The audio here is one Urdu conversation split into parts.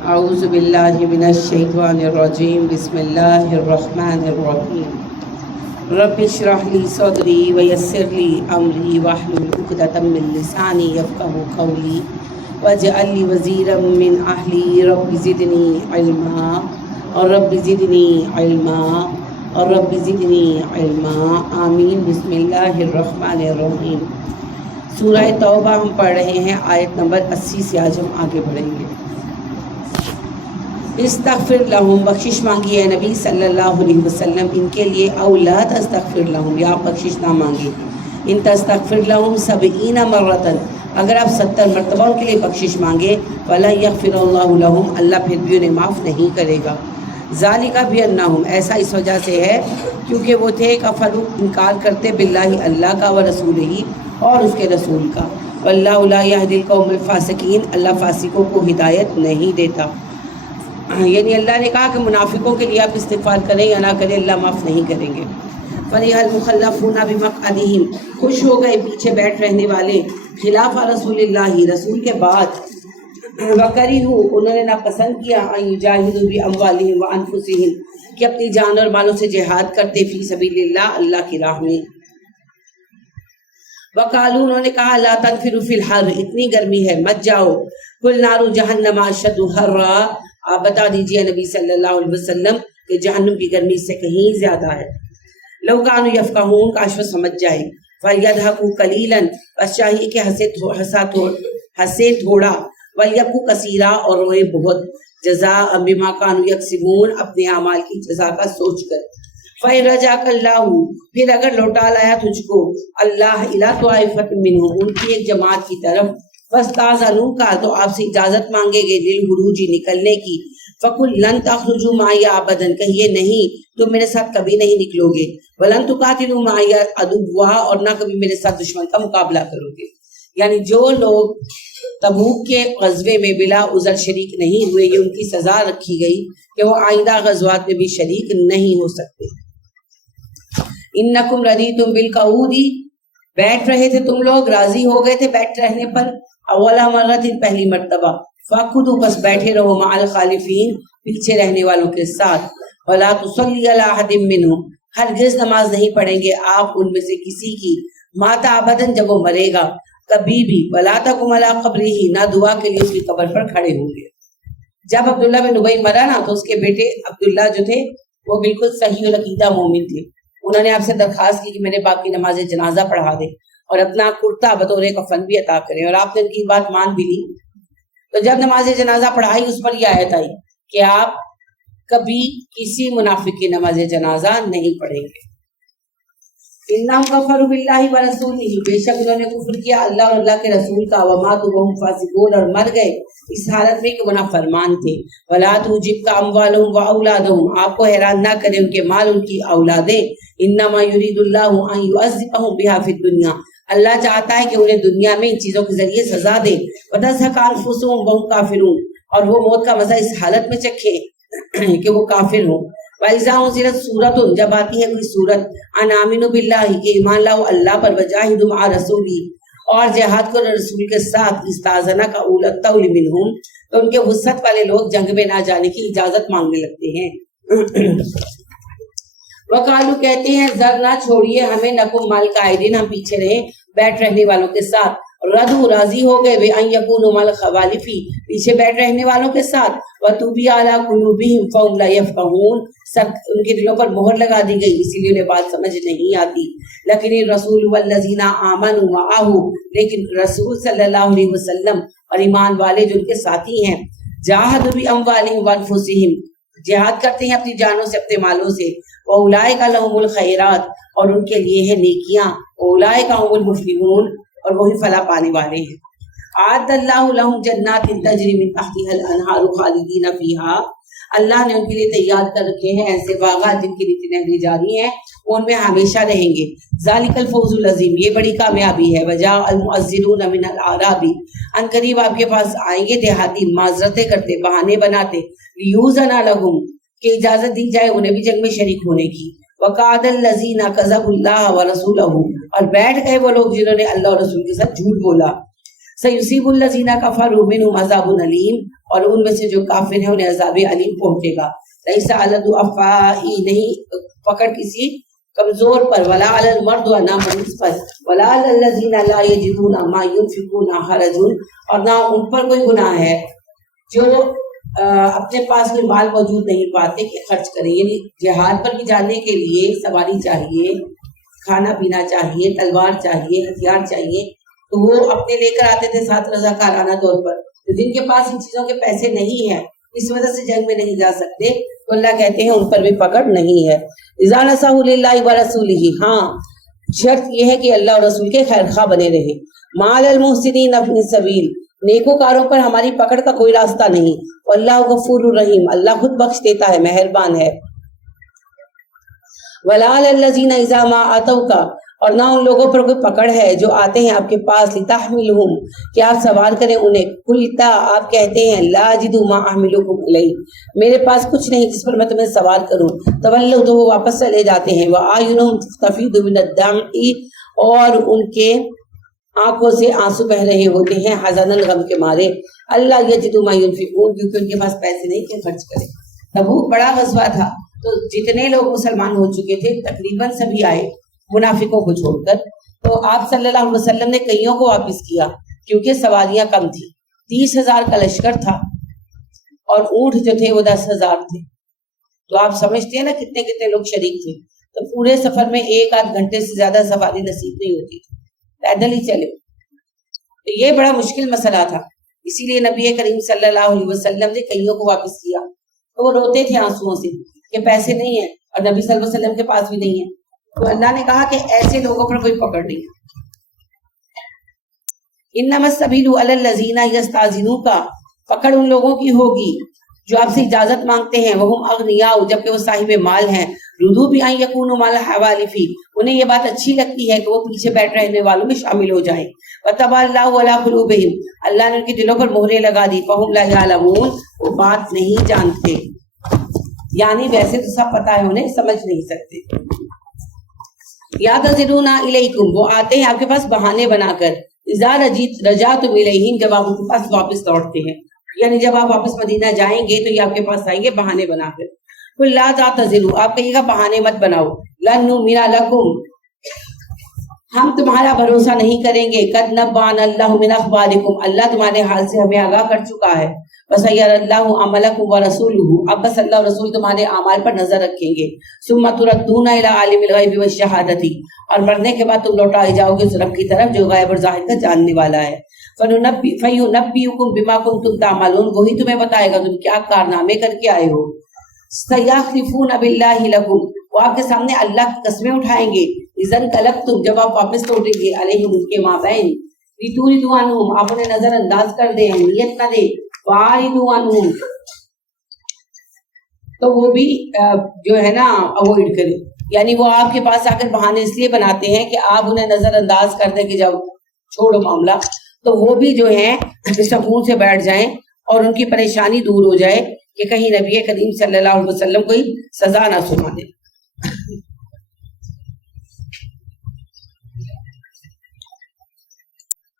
اعوذ باللہ من الشیطان الرجیم بسم اللہ الرحمن الرحیم رب اشرح لی صدری ویسر لی امری واحلل عقدۃ من لسانی یفقہوا قولی واجعل لی وزیرا من اہلی رب زدنی علما اور رب زدنی علما اور رب زدنی علما آمین۔ بسم اللہ الرحمن الرحیم۔ سورہ توبہ ہم پڑھ رہے ہیں، آیت نمبر 80 سے آج ہم آگے بڑھیں گے۔ استغفر لہم، بخشش مانگی ہے نبی صلی اللہ علیہ وسلم ان کے لیے، او لا تستغفر لہم، یا آپ بخشش نہ مانگے، ان تستغفر لہم 70 مرتن، اگر آپ 70 مرتبہ ان کے لیے بخشش مانگے، ولا یغفر اللہ لہم، اللہ پھر بھی انہیں معاف نہیں کرے گا۔ ذالک بانہم، ایسا اس وجہ سے ہے کیونکہ وہ تھے کفروا، انکار کرتے باللہ اللہ کا، ورسولہ اور اس کے رسول کا، واللہ لا یہدی القوم الفاسقین، اللہ فاسقوں کو ہدایت نہیں دیتا۔ یعنی اللہ نے کہا کہ منافقوں کے لیے آپ استغفار کریں یا نہ کریں، اللہ معاف نہیں کریں گے۔ فَرِحَ الْمُخَلَّفُونَ بِمَقْعَدِهِمْ، خوش ہو گئے پیچھے بیٹھ رہنے والے خلاف رسول اللہ، رسول کے بعد، وَكَرِهُ، انہوں نے ناپسند کیا، أَن يُجَاهِدُوا بِأَمْوَالِهِمْ وَأَنفُسِهِمْ، کہ اپنی جان اور مالوں سے جہاد کرتے فی سبیل اللہ، اللہ کی راہ میں۔ وقالوا، انہوں نے کہا، لا تنفروا فی الحر، اتنی گرمی ہے مت جاؤ، قل نار جہنم اشد حرا، آپ بتا دیجئے نبی صلی اللہ علیہ وسلم کہ جہنم کی گرمی سے کہیں زیادہ ہے۔ لو کانوا یفقہون، کاش وہ سمجھ جائے، فلیضحکوا قلیلا، بس چاہیے کہ ہنسیں تھوڑا، ولیبکوا کثیرا، اور روئیں بہت، جزاء بما کانوا یکسبون، اپنے اعمال کی جزا کا سوچ کر۔ فَإِن رَجَعَكَ اللَّهُ، پھر اگر لوٹا لایا تجھ کو اللہ إِلَىٰ طَائِفَةٍ مِّنْهُمْ، ان کی ایک جماعت کی طرف، فَاسْتَأْذَنُوكَ، تو آپ سے اجازت مانگے گے، لِلْخُرُوجِ، نکلنے کی، فَقُل لَن تَخْرُجُوا مَعِيَ أَبَدًا، کہیے نہیں تم میرے ساتھ کبھی نہیں نکلو گے، وَلَن تُقَاتِلُوا مَعِيَ عَدُوًّا، اور نہ کبھی میرے ساتھ دشمن کا مقابلہ کرو گے۔ یعنی جو لوگ تبوک کے غزوے میں بلا عذر شریک نہیں ہوئے، یہ ان کی سزا رکھی گئی کہ وہ آئندہ غزوات میں بھی شریک نہیں ہو سکتے۔ انکم رضیتم بالقعود، بیٹھ رہے تھے تم لوگ، راضی ہو گئے تھے بیٹھ رہنے پر، اولا مرت، پہلی مرتبہ، فاقعدوا، بس بیٹھے رہو، مع الخالفین، پیچھے رہنے والوں کے ساتھ، ولا تصلی علی احد منہم، ہرگز نماز نہیں پڑھیں گے آپ ان میں سے کسی کی، مات ابدا، جب وہ مرے گا کبھی بھی، ولا تقم علی قبرہ، نہ دعا کے لیے اس کی قبر پر کھڑے ہوں گے۔ جب عبداللہ بن ابی مرا نا، تو اس کے بیٹے عبداللہ جو تھے وہ بالکل صحیح العقیدہ مومن تھے، انہوں نے آپ سے درخواست کی کہ میرے باپ کی نماز جنازہ پڑھا دے اور اپنا کرتا بطور کفن بھی عطا کریں، اور آپ نے ان کی بات مان بھی لی۔ تو جب نماز جنازہ پڑھائی، اس پر یہ آیت آئی کہ آپ کبھی کسی منافق کی نماز جنازہ نہیں پڑھیں گے۔ انہم کفروا باللہ ورسولہ، بے شک انہوں نے کفر کیا اللہ اور اللہ کے رسول کا، وماتوا وہم فاسقون، اور مر گئے اس حالت میں کہ وہ نافرمان تھے۔ ولا تعجبک اموالہم واولادہم، آپ کو حیران نہ کرے ان کے مال، ان کی اولادیں، انما یرید اللہ ان یعذبہم بہا فی الدنیا، اللہ چاہتا ہے کہ انہیں دنیا میں ان چیزوں کے ذریعے سزا دے، وتزہق انفسہم وہم کافرون، اور وہ موت کا مزہ اس حالت میں چکھیں کہ وہ کافر ہوں۔ وَإِذَا أُنزِلَتْ سُورَةٌ، جب آتی ہے کوئی سورت، أَنْ آمِنُوا بِاللَّهِ، کہ ایمان لاؤ اللہ پر، وَجَاهِدُوا مَعَ رَسُولِهِ، اور جہاد کرو رسول کے ساتھ، استاذنک اولو الطول منہم، تو ان کے وسعت والے لوگ جنگ میں نہ جانے کی اجازت مانگنے لگتے ہیں۔ وقالو، کہتے ہیں، ذرنا، چھوڑیے ہمیں، نکم مع القاعدین، ہم پیچھے رہیں بیٹھ رہنے والوں کے ساتھ، ردو، راضی ہو گئے، بأن یکونوا مع الخوالف، پیچھے بیٹھ رہنے والوں کے ساتھ، وطبع علی قلوبہم فہم لا یفقہون، سب ان کے دلوں پر مہر لگا دی گئی، اسی لیے انہیں بات سمجھ نہیں آتی۔ لیکن الرسول والذین آمنوا معہ، لیکن رسول صلی اللہ علیہ وسلم اور ایمان والے جو ان کے ساتھی ہیں، جاہدوا باموالہم وانفسہم، جہاد کرتے ہیں اپنی جانوں سے، اپنے مالوں سے، واولئک لہم الخیرات، اور ان کے لیے ہے نیکیاں، اولئک هم المفلحون، اور وہی فلاح پانے والے ہیں۔ اعد اللہ لہم جنات تجری من تحتها الانہار خالدین فیہا، اللہ نے ان کے لیے تیار کر رکھے ہیں ایسے باغات جن کی نیچے نہریں جاری ہیں، وہ ان میں ہمیشہ رہیں گے۔ ذالک الفوز العظیم، یہ بڑی کامیابی ہے۔ وجاء المعذرون من الاعراب، ان قریب آپ کے پاس آئیں گے دیہاتی، معذرتیں کرتے، بہانے بناتے، لیوزن لہم، کہ اجازت دی جائے انہیں بھی جنگ میں شریک ہونے کی۔ وقعد الذین کذبوا اللہ ورسولہ، اور بیٹھ گئے وہ لوگ جنہوں نے اللہ اور رسول کے ساتھ جھوٹ بولا۔ سیصیب الذین کفروا منہم عذاب علیم، اور ان میں سے جو کافر ہیں انہیں عذاب علیم پہنچے گا. لیس علی الضعفاء نہیں پکڑ کسی کمزور پر، ولا علی المرد نہ مریض پر، ولا علی الذین لا یجدون ما ينفقون حرج اور نہ ان پر کوئی گناہ ہے جو اپنے پاس کوئی مال موجود نہیں پاتے کہ خرچ کریں. یعنی جہاد پر بھی جانے کے لیے سواری چاہیے، کھانا پینا چاہیے، تلوار چاہیے، ہتھیار چاہیے، تو وہ اپنے لے کر آتے تھے ساتھ رضاکارانہ طور پر. جن کے پاس ان چیزوں کے پیسے نہیں ہیں، اس وجہ سے جنگ میں نہیں جا سکتے، تو اللہ کہتے ہیں ان پر بھی پکڑ نہیں ہے. اذا نصحوا للہ ورسولہ، ہاں شرط یہ ہے کہ اللہ اور رسول کے خیر خواہ بنے رہے. مال المحسنین اپنی سبیل، نیکوکاروں پر ہماری پکڑ کا کوئی راستہ نہیں. اللہ غفور الرحیم، اللہ خود بخش دیتا ہے، مہربان ہے. ولا علی الذین اذا ما اتوک، اور نہ ان لوگوں پر کوئی پکڑ ہے جو آتے ہیں آپ کے پاس، لتحملہم، کہ آپ سوار کریں انہیں. قلتا، آپ کہتے ہیں، لا اجد ما احملکم الیہ، میرے پاس کچھ نہیں جس پر میں تمہیں سوار کروں. تولوا، تو وہ واپس چلے جاتے ہیں. واعینہم تفیض من الدمع، اور ان کے آنکھوں سے آنسو بہ رہے ہوتے ہیں حزنا، غم کے مارے. اللہ یجدوا ما ينفقون، کیونکہ ان کے پاس پیسے نہیں کہ خرچ کریں. تبوک بڑا غزوہ تھا، تو جتنے لوگ مسلمان ہو چکے تھے تقریباً سبھی آئے منافقوں کو چھوڑ کر. تو آپ صلی اللہ علیہ وسلم نے کئیوں کو واپس کیا کیونکہ سواریاں کم تھی. 30,000 کا لشکر تھا اور اونٹ جو تھے وہ 10,000 تھے. تو آپ سمجھتے ہیں نا کتنے کتنے لوگ شریک تھے. تو پورے سفر میں 1-8 گھنٹے سے زیادہ سواری نصیب نہیں ہوتی تھی، پیدل ہی چلے. تو یہ بڑا مشکل مسئلہ تھا، اسی لیے نبی کریم صلی اللہ علیہ وسلم نے کئیوں کو واپس کیا. تو وہ روتے تھے آنسوؤں سے کہ پیسے نہیں ہیں، اور نبی صلی اللہ علیہ وسلم کے پاس بھی نہیں ہے. تو اللہ نے کہا کہ ایسے لوگوں پر کوئی پکڑ نہیں. انما السبیل علی الذین یستاذنوک، پکڑ ان لوگوں کی ہوگی جو آپ سے اجازت مانگتے ہیں. وہم اغنیاء، جبکہ وہ صاحب مال ہیں. رضوا بان یکونوا مع الحوالف، انہیں یہ بات اچھی لگتی ہے کہ وہ پیچھے بیٹھ رہنے والوں میں شامل ہو جائیں. وطبع اللہ علی قلوبہم، اللہ نے ان کے دلوں پر مہریں لگا دی. فہم لا یعلمون، وہ بات نہیں جانتے. یعنی ویسے تو سب پتہ ہے انہیں، سمجھ نہیں سکتے. یعتذرون الیکم، وہ آتے ہیں آپ کے پاس بہانے بنا کر. اذا رجعتم الیہم، جب آپ ان کے پاس واپس لوٹتے ہیں، یعنی جب آپ واپس مدینہ جائیں گے تو یہ آپ کے پاس آئیں گے بہانے بنا کر. قل لا تعتذروا، آپ کہیے گا بہانے مت بناؤ. لن نؤمن لکم، ہم تمہارا بھروسہ نہیں کریں گے. قد نبأنا اللہ من اخبارکم، اللہ تمہارے حال سے ہمیں آگاہ کر چکا ہے. وسیر اللہ عملکم ورسولہ، اب بس اللہ اور رسول تمہارے اعمال پر نظر رکھیں گے. ثم تردون الی عالم الغیب والشہادۃ، اور مرنے کے بعد تم لوٹائے جاؤ گے اس رب کی طرف جو غیب اور ظاہر کا جاننے والا ہے. فینبئکم بما کنتم تعملون، وہی تمہیں بتائے گا تم کیا کارنامے کر کے آئے ہو. سیحلفون باللہ لکم، وہ آپ کے سامنے اللہ کی قسمیں اٹھائیں گے. اذا انقلبتم، جب آپ واپس لوٹیں گے، علیہم ان کے مابین. لتوردوا عنہم، آپ انہیں نظر انداز کر دیں، نیت نہ دیں. واعرضوا عنہم، تو وہ بھی جو ہے نا اوائڈ کریں. یعنی وہ آپ کے پاس آ کر بہانے اس لیے بناتے ہیں کہ آپ انہیں نظر انداز کر دیں کہ جب چھوڑو معاملہ، تو وہ بھی جو ہیں سکون سے بیٹھ جائیں اور ان کی پریشانی دور ہو جائے کہ کہیں نبی کریم صلی اللہ علیہ وسلم کوئی سزا نہ سنا دے.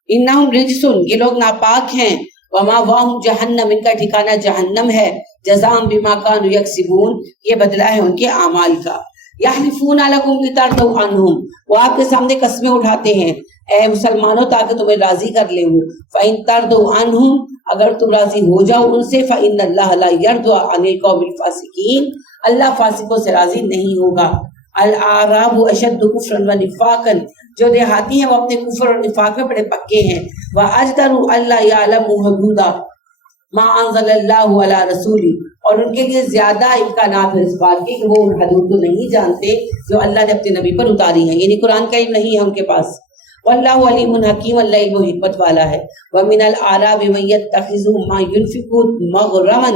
انہم رجسن، یہ لوگ ناپاک ہیں. وما واہم جہنم، ان کا ٹھکانہ جہنم ہے. جزاء بما كانوا یکسبون، یہ بدلہ ہے ان کے اعمال کا. یحلفون لکم لترضوا عنہم، وہ آپ کے سامنے قسمیں اٹھاتے ہیں اے مسلمانوں تاکہ تمہیں راضی کر لیں. فإن ترضوا عنہم، اگر تم راضی ہو جاؤ ان سے، فإن اللہ لا يرضى عن القوم الفاسقین، اللہ فاسقوں سے راضی نہیں ہوگا. الاعراب اشد کفرا ونفاقا، جو دیہاتی ہیں وہ اپنے کفر اور نفاق میں بڑے پکے ہیں. واجدروا الا يعلموا حدود ما انزل اللہ علی رسولی، اور ان کے لیے زیادہ امکانات ہیں اس بات کے کہ وہ ان حدود کو نہیں جانتے جو اللہ نے اپنے نبی پر اتاری ہیں، یعنی قرآن کا علم نہیں ہے ان کے پاس. واللہ علیم حکیم، اللہ علم و حکمت والا ہے. ومن الاعراب من يتخذ ما ينفق مغرما،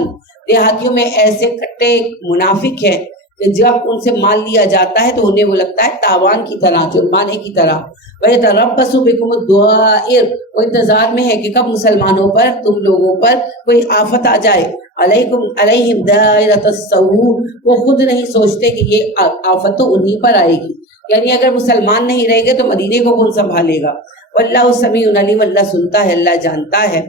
دیہاتیوں میں ایسے کٹے منافق ہیں کہ جب ان سے مال لیا جاتا ہے تو انہیں وہ لگتا ہے تاوان کی طرح، جرمانے کی طرح. وَيَتَرَبَّصُ بِكُمُ الدَّوَائِرُ، وہ انتظار میں ہے کہ کب مسلمانوں پر، تم لوگوں پر کوئی آفت آ جائے. علیہم دائرۃ السوء، وہ خود نہیں سوچتے کہ یہ آفت تو انہی پر آئے گی. یعنی اگر مسلمان نہیں رہیں گے تو مدینے کو کون سنبھالے گا. واللہ سمیع علیم، اللہ سنتا ہے، اللہ جانتا ہے.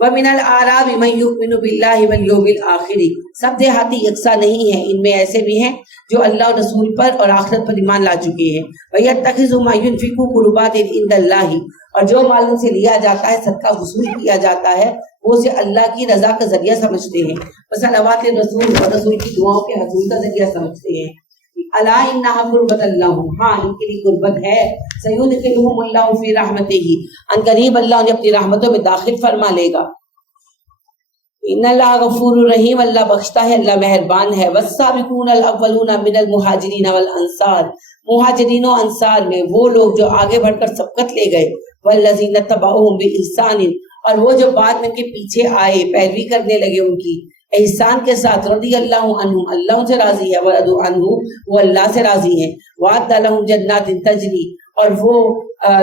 وَمِنَ الْأَعْرَابِ مَن يُؤْمِنُ بِاللَّهِ وَالْيَوْمِ الْآخِرِ، سب دیہاتی یکساں نہیں ہیں، ان میں ایسے بھی ہیں جو اللہ اور رسول پر اور آخرت پر ایمان لا چکے ہیں۔ وَيَتَّخِذُ مَا يُنْفِقُ قُرُبَاتٍ عِندَ اللَّهِ، اور جو مال ان سے لیا جاتا ہے، صدقہ وصول کیا جاتا ہے، وہ اسے اللہ کی رضا کا ذریعہ سمجھتے ہیں، وصلوات الرسول اور رسول کی دعاؤں کے حصول کا ذریعہ سمجھتے ہیں۔ الا انها قربت اللہ، ہاں ان کے لیے قربت ہے، سیدخلہم اللہ فی رحمتہ، ان قریب اللہ انہیں اپنی رحمتوں میں داخل فرما لے گا۔ ان اللہ غفور الرحیم، اللہ بخشتا ہے، اللہ مہربان ہے۔ والسابقون الاولون من المہاجرین والانصار، مہاجرین و انصار میں وہ لوگ جو آگے بڑھ کر سبقت لے گئے، والذین تبعوہم بإحسان، اور وہ جو بعد میں ان کے پیچھے آئے، پیروی کرنے لگے ان کی احسان کے ساتھ، رضی اللہ عنہم، اللہ ان سے راضی ہے، ورضوا عنہ، وہ اللہ سے راضی ہیں، وعد لہم جنات تجری، اور وہ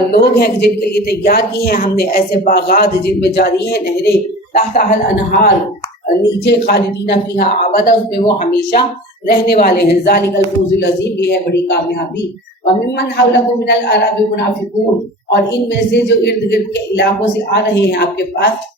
لوگ ہیں جن کے لیے تیار کی ہیں ہم نے ایسے باغات جن میں جاری ہیں نہریں، تحتها الانہار، نیچے خالدین فیہا ابدا، اس میں وہ ہمیشہ رہنے والے ہیں۔ ذالک الفوز العظیم، یہ ہے بڑی کامیابی۔ وممن حولکم من الاعراب منافقون، اور ان میں سے جو ارد گرد کے علاقوں سے آ رہے ہیں آپ کے پاس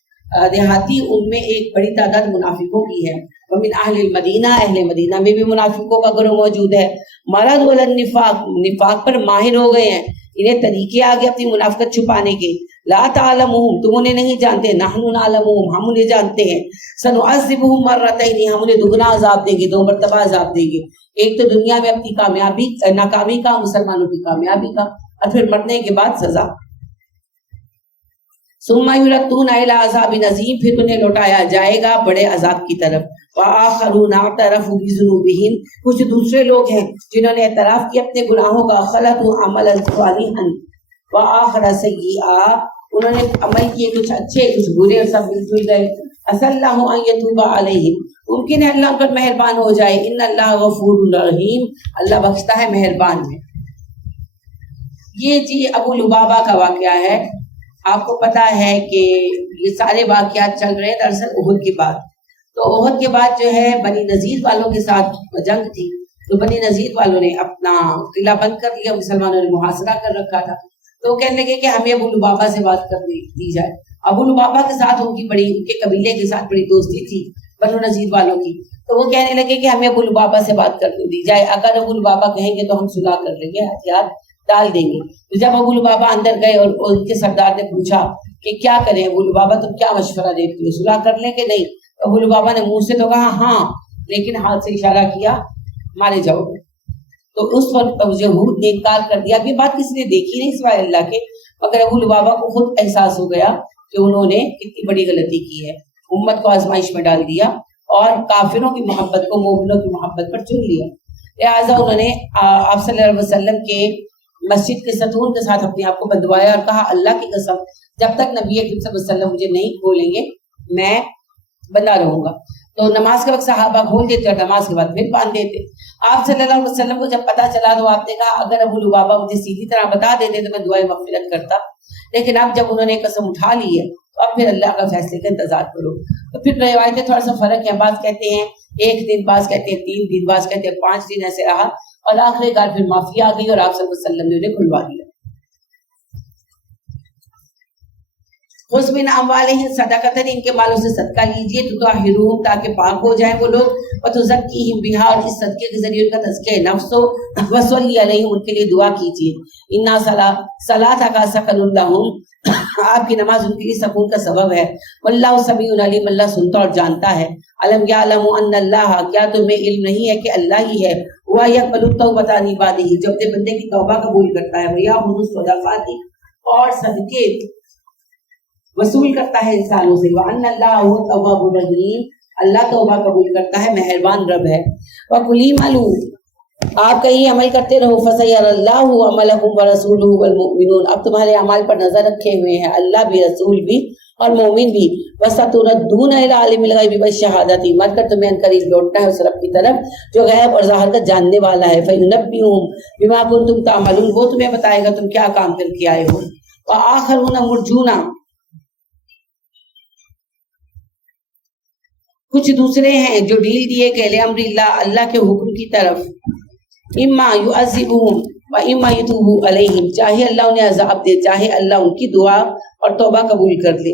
دیہاتی، ان میں ایک بڑی تعداد منافقوں کی ہے۔ ومن اہل المدینہ، اہل مدینہ میں بھی منافقوں کا گروہ موجود ہے۔ مرض علی النفاق، نفاق پر ماہر ہو گئے ہیں، انہیں طریقے آگے اپنی منافقت چھپانے کے۔ لا تعلمهم، تم انہیں نہیں جانتے، نحن نعلمهم، ہم انہیں جانتے ہیں۔ سنعذبهم مرتين، ہم انہیں دگنا عذاب دیں گے، 2 مرتبہ عذاب دیں گے، ایک تو دنیا میں اپنی کامیابی ناکامی کا، مسلمانوں کی کامیابی کا، اور پھر مرنے کے بعد سزا۔ ثم یردون الی عذاب عظیم، پھر انہیں لوٹایا جائے گا بڑے عذاب کی طرف۔ وآخرون اعترفوا بذنوبہم، کچھ دوسرے لوگ ہیں جنہوں نے اعتراف کیا اپنے گناہوں کا، خلطوا عملا صالحا وآخر سیئا، انہوں نے عمل کیے کچھ اچھے کچھ برے، اور سب مل جل گئے۔ عسى اللہ ان یتوب علیہم، ممکن ہے اللہ ان پر مہربان ہو جائے۔ ان اللہ غفور رحیم، اللہ بخشتا ہے، مہربان ہے۔ یہ جی ابو لبابہ کا واقعہ ہے۔ آپ کو پتا ہے کہ یہ سارے واقعات چل رہے ہیں دراصل احد کے بعد۔ تو احد کے بعد جو ہے بنی نذیر والوں کے ساتھ جنگ تھی، تو بنی نذیر والوں نے اپنا قلعہ بند کر لیا، مسلمانوں نے محاصرہ کر رکھا تھا۔ تو وہ کہنے لگے کہ ہمیں ابو لبابہ سے بات کر دی جائے۔ ابو لبابہ کے ساتھ ان کے قبیلے کے ساتھ بڑی دوستی تھی بنو نذیر والوں کی، تو وہ کہنے لگے کہ ہمیں ابو لبابہ سے بات کر دی جائے، اگر ابو لبابہ کہیں گے تو ہم صلح کر لیں گے، ہتھیار ڈال دیں گے۔ تو جب ابو لبابہ اندر گئے اور ان کے سردار نے پوچھا کہ کیا کریں ابو لبابہ، تم کیا مشورہ دیتے ہو، صلح کر لیں کہ نہیں؟ ابو لبابہ نے منہ سے تو کہا ہاں، لیکن ہاتھ سے اشارہ کیا مارے جاؤ گے۔ تو اس وقت یہود نے انکار کر دیا۔ اب یہ بات کسی نے دیکھی نہیں سوائے اللہ کے، مگر ابو لبابہ کو خود احساس ہو گیا کہ انہوں نے کتنی بڑی غلطی کی ہے، امت کو آزمائش میں ڈال دیا اور کافروں کی محبت کو مومنوں کی محبت پر چن لیا۔ لہٰذا انہوں نے آپ صلی اللہ علیہ وسلم کے مسجد کے ستون کے ساتھ اپنے آپ کو بندوایا اور کہا اللہ کی قسم جب تک نبی اکرم صلی اللہ علیہ وسلم مجھے نہیں کھولیں گے میں بندہ رہوں گا۔ تو نماز کے وقت صحابہ کھول دیتے اور نماز کے بعد پھر باندھ دیتے۔ آپ صلی اللہ علیہ وسلم کو جب پتا چلا تو آپ نے کہا اگر ابو لبابہ مجھے سیدھی طرح بتا دیتے تو میں دعائے مغفرت کرتا، لیکن اب جب انہوں نے قسم اٹھا لی ہے تو اب پھر اللہ کا فیصلے کا انتظار کرو۔ تو پھر روایتیں تھوڑا سا فرق ہے، بعض کہتے ہیں 1 دن، بعض کہتے ہیں 3 دن، بعض کہتے ہیں 5 دن، ایسے رہا اور آخری کار پھر معافی آ گئی اور آپ صلی اللہ علیہ وسلم نے انہیں کھلوا دیا۔ خذ من اموالہم صدقۃ، ان کے مالوں سے صدقہ لیجیے، تطہرہم تاکہ پاک ہو جائیں وہ لوگ، وتزکیہم بہا، اور اس صدقے کے ذریعے ان کا تزکیہ نفس ہو، وصلی علیہم، ان کے لیے دعا کیجیے۔ انا صلاتک سکن لہم، آپ کی نماز ان کے لیے سکون کا سبب ہے۔ واللہ سمیع علیم، اللہ سنتا اور جانتا ہے۔ علم یعلم ان اللہ، کیا تمہیں علم نہیں ہے کہ اللہ ہی ہے، وہ یقبل التوبۃ عن عبادہ، جو اپنے بندے کی توبہ قبول کرتا ہے، ویأخذ الصدقات، اور صدقے وصول کرتا ہے انسانوں سے، وَأَنَّ اللَّهَ هُوَ التَّوَّابُ الرَّحِيمُ، اللہ توبہ قبول کرتا ہے، مہربان رب ہے۔ وَقُلِ اعْمَلُوا، آپ کہیں عمل کرتے رہو، فَسَيَرَى اللَّهُ عَمَلَكُمْ وَرَسُولُهُ وَالْمُؤْمِنُونَ، اب تمہارے اعمال پر نظر رکھے ہوئے ہیں اللہ بھی، رسول بھی اور مومن بھی۔ وَسَتُرَدُّونَ إِلَىٰ عَالِمِ الْغَيْبِ وَالشَّهَادَةِ، مر کر تمہیں عنقریب لوٹنا ہے اس رب کی طرف جو غیب اور ظاہر کا جاننے والا ہے۔ فَيُنَبِّئُهُم بِمَا كُنتُمْ تَعْمَلُونَ، وہ تمہیں بتائے گا تم کیا کام کر کے آئے ہو۔ وَآخَرُونَ مُرْجُونَ، کچھ دوسرے ہیں جو ڈھیل دیے گئے، لِأَمْرِ اللَّهِ، اللہ کے حکم کی طرف، اِمَّا يُعَذِّبُهُمْ وَإِمَّا يَتُوبُ عَلَيْهِمْ، چاہے اللہ انہیں عذاب دے، چاہے اللہ ان کی دعا اور توبہ قبول کر لے۔